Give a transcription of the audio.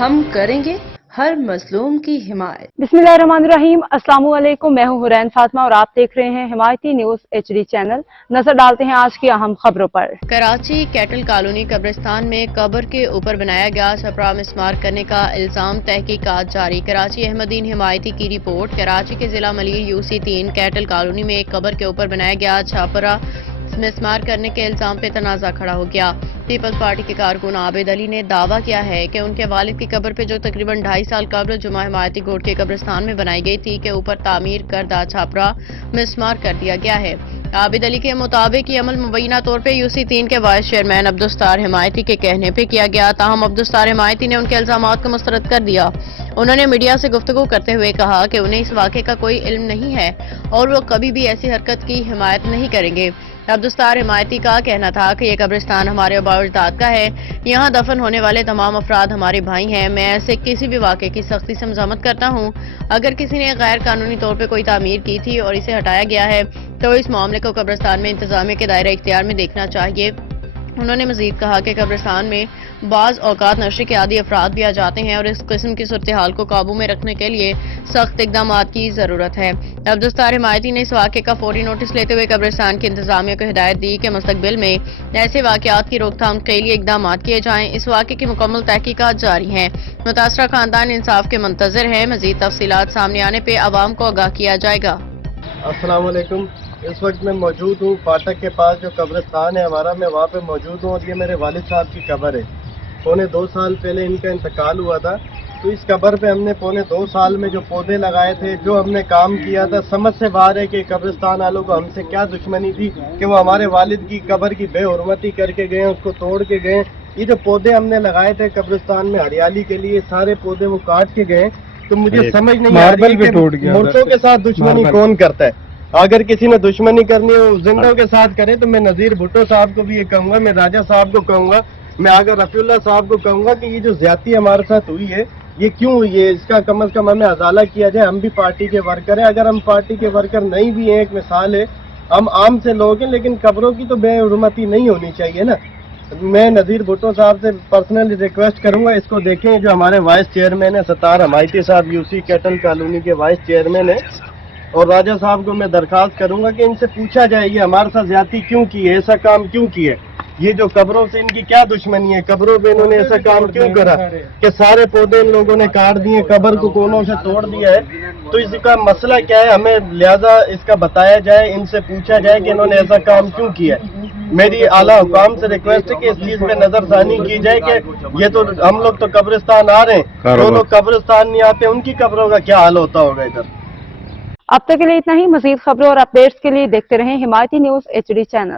ہم کریں گے ہر مظلوم کی حمایت۔ बिस्मिल्लाहिर्रहमानिर्रहीम। अस्सलाम वालेकुम। मैं हूं हुरैन फातिमा और आप देख रहे हैं हिमायती न्यूज HD चैनल। नजर डालते हैं आज की अहम खबरों पर। कराची कैटल कॉलोनी कब्रिस्तान में कब्र के ऊपर बनाया गया छपरा मिस्मार करने का इल्जाम, तहकीकात जारी। कराची अहमदीन हिमायती की रिपोर्ट। कराची के जिला मलिर UC 3 कैटल कॉलोनी में एक कब्र के ऊपर बनाया गया छपरा मिस्मार करने के इल्जाम पे तनाज़ा खड़ा हो गया। पीपल्स पार्टी के कारकुन आबिद अली ने दावा किया है कि उनके वालिद की कब्र पे जो तकरीबन 2.5 साल कब्र जुमा हिमायती गोट के कब्रिस्तान में बनाई गई थी के ऊपर तामीर करदा छापरा मिस्मार कर दिया गया है। आबिद अली के मुताबिक ये अमल मुबैना तौर पे UC 3 के वाइस चेयरमैन अब्दुस्तार हिमायती के कहने पे किया गया, ताहम अब्दुस्तार हिमायती ने उनके इल्जामात को मुस्तरद कर दिया। उन्होंने मीडिया से गुफ्तगू करते हुए कहा कि उन्हें इस वाक़े का कोई इल्म नहीं है और वो कभी भी ऐसी हरकत की हिमायत नहीं करेंगे। अब्दुस्तार हिमायती का कहना था कि यह कब्रिस्तान हमारे आबा-ओ-अजदाद का है, यहाँ दफन होने वाले तमाम अफराद हमारे भाई हैं। मैं ऐसे किसी भी वाक़े की सख्ती से मज़म्मत करता हूँ। अगर किसी ने गैर कानूनी तौर पर कोई तामीर की थी और इसे हटाया गया है तो इस मामले को कब्रिस्तान में इंतजामिया के दायरा इख्तियार में देखना चाहिए। उन्होंने मजीद कहा कि कब्रिस्तान में बाज़ औकात नशे के आदी अफराद भी आ जाते हैं और इस किस्म की सूरत हाल को काबू में रखने के लिए सख्त इकदाम की ज़रूरत है। अब्दुस्तार हिमायती ने इस वाक़े का फौरी नोटिस लेते हुए कब्रिस्तान की इंतजामिया को हिदायत दी कि मुस्तकबिल में ऐसे वाक़यात की रोकथाम के लिए इकदाम किए जाएँ। इस वाक़े की मुकम्मल तहकीकात जारी हैं। मुतासरा खानदान इंसाफ के मुंतज़िर है। मजीद तफसीलात सामने आने पर आवाम को आगाह किया जाएगा। अस्सलाम वालेकुम। इस वक्त मैं मौजूद हूँ फाटक के पास जो कब्रिस्तान है हमारा, मैं वहाँ पे मौजूद हूँ और ये मेरे वालिद साहब की कब्र है। पौने 2 साल पहले इनका इंतकाल हुआ था, तो इस कब्र पे हमने पौने 2 साल में जो पौधे लगाए थे, जो हमने काम किया था, समझ से बाहर है कि कब्रिस्तान वालों को हमसे क्या दुश्मनी थी कि वो हमारे वालिद की कब्र की बेहुरमती करके गए, उसको तोड़ के गए। ये जो पौधे हमने लगाए थे कब्रिस्तान में हरियाली के लिए, सारे पौधे वो काट के गए। तो मुझे समझ नहीं आ रही है कि मुर्दों के साथ दुश्मनी कौन करता है। अगर किसी ने दुश्मनी करनी हो जिंदों के साथ करे, तो मैं नज़ीर भुट्टो साहब को भी ये कहूँगा, मैं राजा साहब को कहूँगा, मैं आगर रफीउल्लाह साहब को कहूँगा कि ये जो ज्यादती हमारे साथ हुई है ये क्यों हुई है, इसका कम से कम हमें अजाला किया जाए। हम भी पार्टी के वर्कर हैं, अगर हम पार्टी के वर्कर नहीं भी हैं, एक मिसाल है, हम आम से लोग हैं, लेकिन कब्रों की तो बेहुरमती नहीं होनी चाहिए ना। मैं नज़ीर भुट्टो साहब से पर्सनली रिक्वेस्ट करूँगा, इसको देखें। जो हमारे वाइस चेयरमैन है सत्तार हिमायती साहब, UC कैटल कॉलोनी के वाइस चेयरमैन है, और राजा साहब को मैं दरखास्त करूंगा कि इनसे पूछा जाए ये हमारे साथ ज्यादती क्यों की है, ऐसा काम क्यों किया है, ये जो कब्रों से इनकी क्या दुश्मनी है, कब्रों पे इन्होंने ऐसा काम क्यों करा कि सारे पौधे इन लोगों ने काट दिए, कब्र को कोनों से तोड़ दिया है। तो इसका मसला क्या है, हमें लिहाजा इसका बताया जाए, इनसे पूछा जाए कि इन्होंने ऐसा काम क्यों किया है। मेरी आला हुकाम से रिक्वेस्ट है कि इस चीज में नजरसानी की जाए कि ये तो हम लोग तो कब्रिस्तान आ रहे हैं, जो लोग कब्रिस्तान नहीं आते उनकी कब्रों का क्या हाल होता होगा इधर। अब तक के लिए इतना ही। मजीद खबरों और अपडेट्स के लिए देखते रहें हिमायती न्यूज HD चैनल।